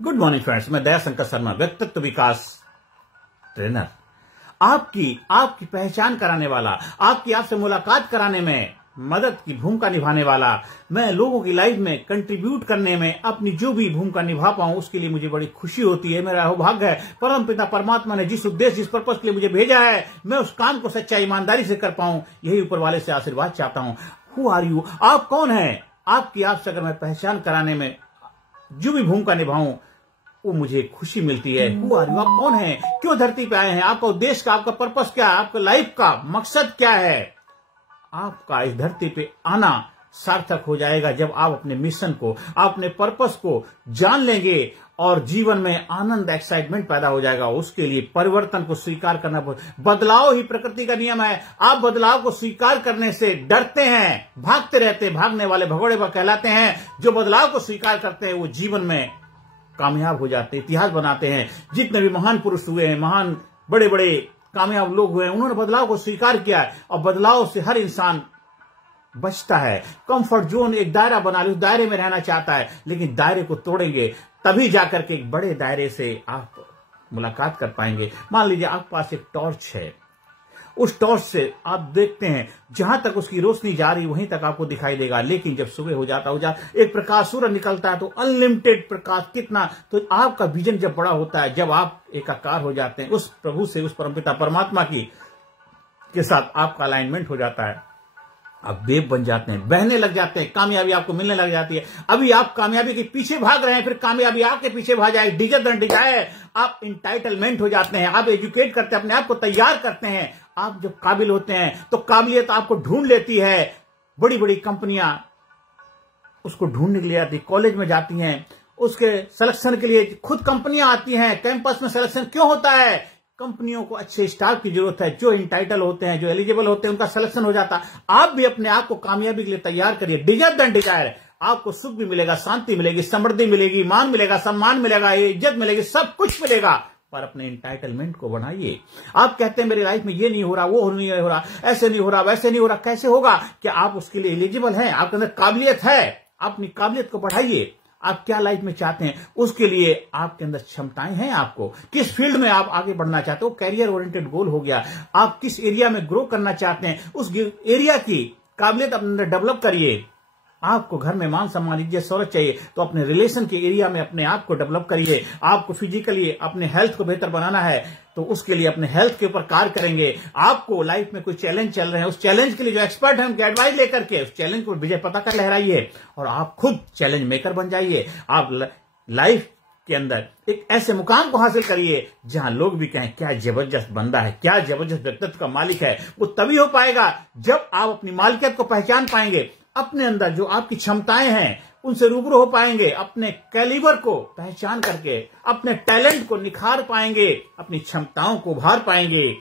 Good morning friends, मैं दयाशंकर शर्मा, व्यक्तित्व विकास trainer, आपकी पहचान कराने वाला, आपसे मुलाकात कराने में मदद की भूमिका निभाने वाला। मैं लोगों की लाइफ में कंट्रीब्यूट करने में अपनी जो भी भूमिका निभा पाऊं, उसके लिए मुझे बड़ी खुशी होती है। मेरा सौभाग्य है, परमपिता परमात्मा ने जिस उद्देश्य, जिस पर्पस के लिए मुझे भेजा है, मैं उस काम को सच्चाई ईमानदारी से कर पाऊं, यही ऊपर वाले से आशीर्वाद चाहता हूं। Who are you? आप कौन है? आपसे अगर मैं पहचान कराने में जो भी भूमिका निभाऊं, वो मुझे खुशी मिलती है। Who are you? आप कौन है? क्यों धरती पे आए हैं? आपका उद्देश्य क्या? आपका पर्पस क्या है? आपका लाइफ का मकसद क्या है? आपका इस धरती पे आना सार्थक हो जाएगा जब आप अपने मिशन को, आप अपने पर्पस को जान लेंगे और जीवन में आनंद, एक्साइटमेंट पैदा हो जाएगा। उसके लिए परिवर्तन को स्वीकार करना, बदलाव ही प्रकृति का नियम है। आप बदलाव को स्वीकार करने से डरते हैं, भागते रहते हैं, भागने वाले भगोड़े कहलाते हैं। जो बदलाव को स्वीकार करते हैं वो जीवन में कामयाब हो जाते हैं, इतिहास बनाते हैं। जितने भी महान पुरुष हुए हैं, महान बड़े बड़े कामयाब लोग हुए हैं, उन्होंने बदलाव को स्वीकार किया है और बदलाव से हर इंसान बचता है। कंफर्ट जोन एक दायरा बना ली, उस दायरे में रहना चाहता है, लेकिन दायरे को तोड़ेंगे तभी जाकर के एक बड़े दायरे से आप मुलाकात कर पाएंगे। मान लीजिए आपके पास एक टॉर्च है, उस टॉर्च से आप देखते हैं जहां तक उसकी रोशनी जा रही वहीं तक आपको दिखाई देगा, लेकिन जब सुबह हो जाता एक प्रकाश सूरज निकलता है तो अनलिमिटेड प्रकाश, कितना। तो आपका विजन जब बड़ा होता है, जब आप एकाकार हो जाते हैं उस प्रभु से, उस परमपिता परमात्मा के साथ आपका अलाइनमेंट हो जाता है, आप वेव बन जाते हैं, बहने लग जाते हैं, कामयाबी आपको मिलने लग जाती है। अभी आप कामयाबी के पीछे भाग रहे हैं, फिर कामयाबी आपके पीछे भाग जाए, डिजायर, आप इंटाइटलमेंट हो जाते हैं। आप एजुकेट करते हैं, अपने आप को तैयार करते हैं। आप जब काबिल होते हैं तो काबिलियत आपको ढूंढ लेती है। बड़ी बड़ी कंपनियां उसको ढूंढने के लिए आती, कॉलेज में जाती हैं, उसके सिलेक्शन के लिए खुद कंपनियां आती हैं। कैंपस में सिलेक्शन क्यों होता है? कंपनियों को अच्छे स्टाफ की जरूरत है, जो इंटाइटल होते हैं, जो एलिजिबल होते हैं, उनका सिलेक्शन हो जाता है। आप भी अपने आप को कामयाबी के लिए तैयार करिए। डिजायर, आपको सुख भी मिलेगा, शांति मिलेगी, समृद्धि मिलेगी, मान मिलेगा, सम्मान मिलेगा, इज्जत मिलेगी, सब कुछ मिलेगा। पर अपने इंटाइटलमेंट को बढ़ाइए। आप कहते हैं मेरी लाइफ में ये नहीं हो रहा, वो नहीं हो रहा, ऐसे नहीं हो रहा, वैसे नहीं हो रहा। कैसे होगा? क्या आप उसके लिए एलिजिबल हैं? आपके अंदर काबिलियत है? अपनी काबिलियत को बढ़ाइए। आप क्या लाइफ में चाहते हैं, उसके लिए आपके अंदर क्षमताएं हैं। आपको किस फील्ड में आप आगे बढ़ना चाहते हो, कैरियर ओरिएंटेड गोल हो गया। आप किस एरिया में ग्रो करना चाहते हैं, उस एरिया की काबिलियत अपने अंदर डेवलप करिए। आपको घर में मान सम्मान, इज्जत, शौहरत चाहिए तो अपने रिलेशन के एरिया में अपने आप को डेवलप करिए। आपको फिजिकली अपने हेल्थ को बेहतर बनाना है तो उसके लिए अपने हेल्थ के ऊपर कार्य करेंगे। आपको लाइफ में कोई चैलेंज चल रहे हैं, उस चैलेंज के लिए जो एक्सपर्ट है उनकी एडवाइस लेकर के उस चैलेंज को विजय पताका लहराइए और आप खुद चैलेंज मेकर बन जाइए। आप लाइफ के अंदर एक ऐसे मुकाम को हासिल करिए जहां लोग भी कहें क्या जबरदस्त बंदा है, क्या जबरदस्त व्यक्तित्व का मालिक है। वो तभी हो पाएगा जब आप अपनी मालिकियत को पहचान पाएंगे, अपने अंदर जो आपकी क्षमताएं हैं उनसे रूबरू हो पाएंगे, अपने कैलिबर को पहचान करके अपने टैलेंट को निखार पाएंगे, अपनी क्षमताओं को उभार पाएंगे।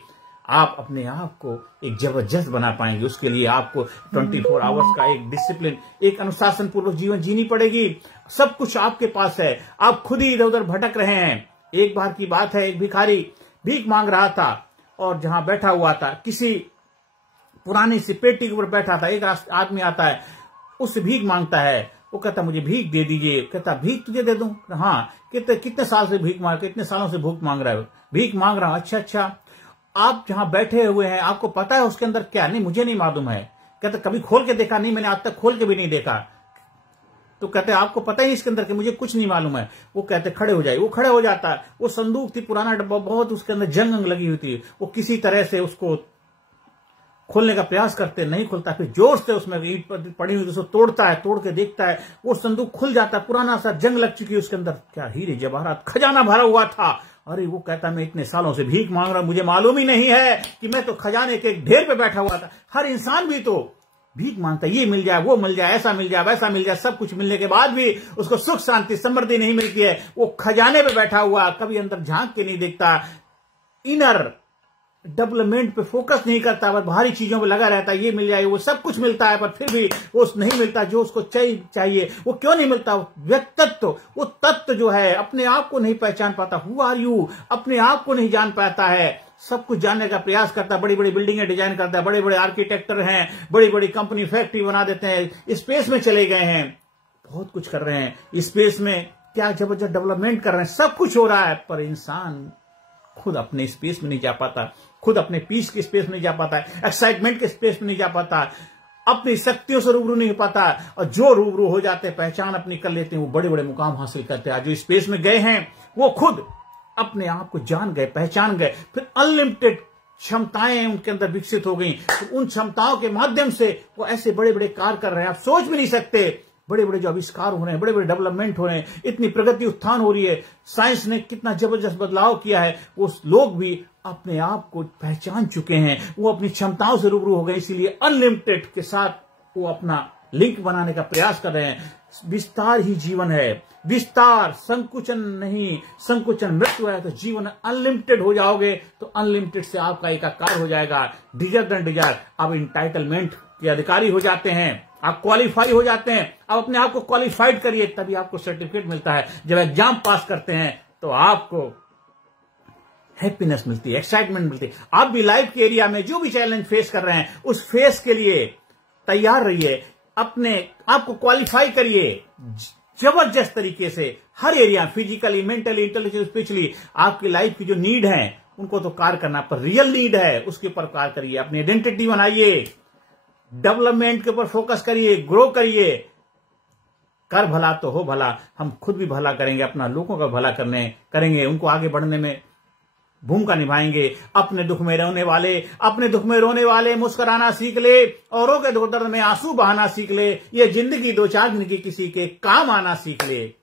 आप अपने आप को एक जबरदस्त बना पाएंगे। उसके लिए आपको 24 आवर्स का एक डिसिप्लिन, एक अनुशासन पूर्वक जीवन जीनी पड़ेगी। सब कुछ आपके पास है, आप खुद ही इधर उधर भटक रहे हैं। एक बार की बात है, एक भिखारी भीख मांग रहा था और जहां बैठा हुआ था, किसी पुरानी सी पेटी के ऊपर बैठा था। एक आदमी आता है, उससे भीख मांगता है। वो कहता मुझे भीख दे दीजिए। कहता भीख तुझे दे दूं? हाँ। कितने साल से भीख मांग, कितने सालों से भूख मांग रहा है? भीख मांग रहा हूं। अच्छा, आप जहां बैठे हुए हैं आपको पता है उसके अंदर क्या? नहीं, मुझे नहीं मालूम है। कहते कभी खोल के देखा? नहीं, मैंने आज तक खोल के भी नहीं देखा। तो कहते आपको पता ही इसके अंदर कि मुझे कुछ नहीं मालूम है। वो कहते खड़े हो जाए। वो खड़े हो जाता है। वो संदूक थी, पुराना डब्बा, बहुत उसके अंदर जंग लगी हुई थी। वो किसी तरह से उसको खोलने का प्रयास करते, नहीं खुलता। फिर जोर से उसमें ईंट पड़ी हुई उसको तोड़ता है, तोड़ के देखता है, वो संदूक खुल जाता है। पुराना सा जंग लग चुकी है उसके अंदर, क्या हीरे जवाहरात खजाना भरा हुआ था। अरे वो कहता मैं इतने सालों से भीख मांग रहा हूं, मुझे मालूम ही नहीं है कि मैं तो खजाने के एक ढेर पे बैठा हुआ था। हर इंसान भी तो भीख मांगता है, ये मिल जाए, वो मिल जाए, ऐसा मिल जाए, वैसा मिल जाए। सब कुछ मिलने के बाद भी उसको सुख शांति समृद्धि नहीं मिलती है। वो खजाने पे बैठा हुआ, कभी अंदर झांक के नहीं देखता, इनर डेवलपमेंट पे फोकस नहीं करता, बस बाहरी चीजों पे लगा रहता है। ये मिल जाए, वो सब कुछ मिलता है पर फिर भी वो नहीं मिलता जो उसको चाहिए। वो क्यों नहीं मिलता? व्यक्तित्व, वो तत्व जो है अपने आप को नहीं पहचान पाता। Who are you? अपने आप को नहीं जान पाता है। सब कुछ जानने का प्रयास करता है, बड़ी बड़ी बिल्डिंगें डिजाइन करता है, बड़े बड़े आर्किटेक्टर हैं, बड़ी बड़ी कंपनी फैक्ट्री बना देते हैं, स्पेस में चले गए हैं, बहुत कुछ कर रहे हैं। स्पेस में क्या जबरदस्त डेवलपमेंट कर रहे हैं, सब कुछ हो रहा है, पर इंसान खुद अपने स्पेस में नहीं जा पाता, खुद अपने पीस के स्पेस में नहीं जा पाता, एक्साइटमेंट के स्पेस में नहीं जा पाता, अपनी शक्तियों से रूबरू नहीं हो पाता। और जो रूबरू हो जाते हैं, पहचान अपनी कर लेते हैं, वो बड़े बड़े मुकाम हासिल करते हैं। जो स्पेस में गए हैं वो खुद अपने आप को जान गए, पहचान गए, फिर अनलिमिटेड क्षमताएं उनके अंदर विकसित हो गई। तो उन क्षमताओं के माध्यम से वो ऐसे बड़े बड़े कार्य कर रहे हैं, आप सोच भी नहीं सकते। बड़े बड़े जो आविष्कार हो रहे हैं, बड़े बड़े डेवलपमेंट हो रहे हैं, इतनी प्रगति उत्थान हो रही है, साइंस ने कितना जबरदस्त बदलाव किया है, वो लोग भी अपने आप को पहचान चुके हैं, वो अपनी क्षमताओं से रूबरू हो गए, इसीलिए अनलिमिटेड के साथ वो अपना लिंक बनाने का प्रयास कर रहे हैं। विस्तार ही जीवन है, विस्तार, संकुचन नहीं। संकुचन मृत्यु है, तो जीवन अनलिमिटेड हो जाओगे तो अनलिमिटेड से आपका एकाकार हो जाएगा। डिजायर देन डिजायर, आप इंटाइटलमेंट के अधिकारी हो जाते हैं, आप क्वालिफाई हो जाते हैं। आप अपने आप को क्वालिफाइड करिए, तभी आपको सर्टिफिकेट मिलता है। जब एग्जाम पास करते हैं तो आपको हैप्पीनेस मिलती है, एक्साइटमेंट मिलती है। आप भी लाइफ के एरिया में जो भी चैलेंज फेस कर रहे हैं, उस फेस के लिए तैयार रहिए, अपने आप को क्वालिफाई करिए जबरदस्त तरीके से हर area, physically, mentally, intellectually, spiritually. आपकी लाइफ की जो नीड है उनको तो कार्य करना, पर रियल नीड है उसके ऊपर कार्य करिए, अपनी आइडेंटिटी बनाइए, डेवलपमेंट के ऊपर फोकस करिए, ग्रो करिए। कर भला तो हो भला, हम खुद भी भला करेंगे, अपना लोगों का भला करेंगे, उनको आगे बढ़ने में भूमिका निभाएंगे। अपने दुख में रोने वाले मुस्कुराना सीख ले, औरों के दुख दर्द में आंसू बहाना सीख ले। ये जिंदगी दो चार दिन की, किसी के काम आना सीख ले।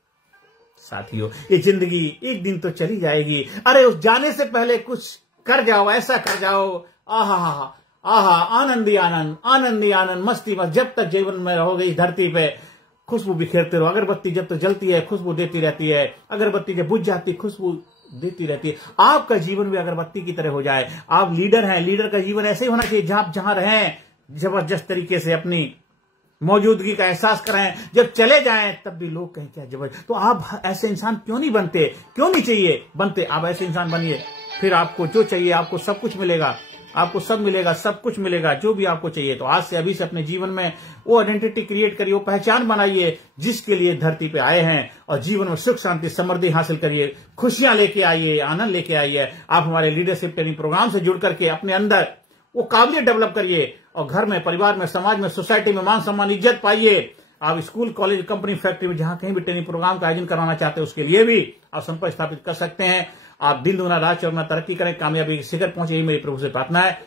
साथियों, ये जिंदगी एक दिन तो चली जाएगी, अरे उस जाने से पहले कुछ कर जाओ, ऐसा कर जाओ, आहा आनंदी आनंद, आनंदी आनंद, मस्ती मस्त। जब तक जीवन में रहोगे इस धरती पे, खुशबू बिखेरते रहो। अगरबत्ती जब तक जलती है खुशबू देती रहती है, अगरबत्ती जब बुझ जाती खुशबू देती रहती है। आपका जीवन भी अगरबत्ती की तरह हो जाए। आप लीडर हैं, लीडर का जीवन ऐसे ही होना चाहिए, जहां रहें जबरदस्त तरीके से अपनी मौजूदगी का एहसास कराएं। जब चले जाएं तब भी लोग कहें क्या जबरदस्त। तो आप ऐसे इंसान क्यों नहीं बनते, क्यों नहीं चाहिए बनते? आप ऐसे इंसान बनिए, फिर आपको जो चाहिए आपको सब कुछ मिलेगा, आपको सब मिलेगा, सब कुछ मिलेगा जो भी आपको चाहिए। तो आज से अभी से अपने जीवन में वो आइडेंटिटी क्रिएट करिए, वो पहचान बनाइए जिसके लिए धरती पे आए हैं, और जीवन में सुख शांति समृद्धि हासिल करिए, खुशियां लेके आइए, आनंद लेके आइए। आप हमारे लीडरशिप ट्रेनिंग प्रोग्राम से जुड़ करके अपने अंदर वो काबिलियत डेवलप करिए, और घर में, परिवार में, समाज में, सोसाइटी में मान सम्मान इज्जत पाइए। आप स्कूल, कॉलेज, कंपनी, फैक्ट्री में जहां कहीं भी ट्रेनिंग प्रोग्राम का आयोजन कराना चाहते हैं उसके लिए भी आप संपर्क स्थापित कर सकते हैं। आप दिन दुना रात चौगुना तरक्की करें, कामयाबी के शिखर पहुंचे, यही मेरी प्रभु से प्रार्थना है।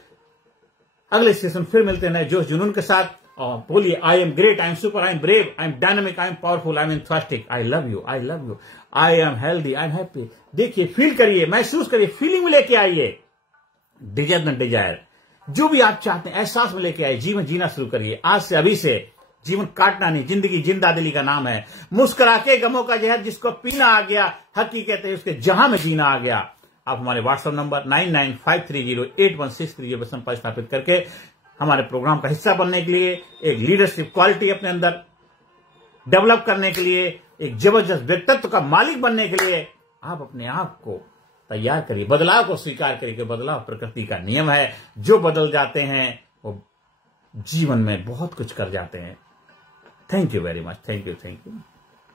अगले सेशन फिर मिलते हैं नए जोश जुनून के साथ, और बोलिए I am great, I am super, I am brave, I am dynamic, I am powerful, I am enthusiastic, I love you, I love you, I am healthy, I am happy. देखिए, फील करिए, महसूस करिए, feeling में लेके आइए। Dzire न Dzire, जो भी आप चाहते हैं एहसास में लेके आइए, जीवन जीना शुरू करिए। आज से अभी से जीवन काटना नहीं, जिंदगी जिंदा दिली का नाम है। मुस्कुरा के गमों का जहर जिसको पीना आ गया, हकीकत है उसके जहां में जीना आ गया। आप हमारे व्हाट्सएप नंबर 9953081630 पर संपर्क स्थापित करके हमारे प्रोग्राम का हिस्सा बनने के लिए, एक लीडरशिप क्वालिटी अपने अंदर डेवलप करने के लिए, एक जबरदस्त व्यक्तित्व का मालिक बनने के लिए आप अपने आप को तैयार करिए। बदलाव को स्वीकार करिए कि बदलाव प्रकृति का नियम है। जो बदल जाते हैं वो जीवन में बहुत कुछ कर जाते हैं। Thank you very much, thank you.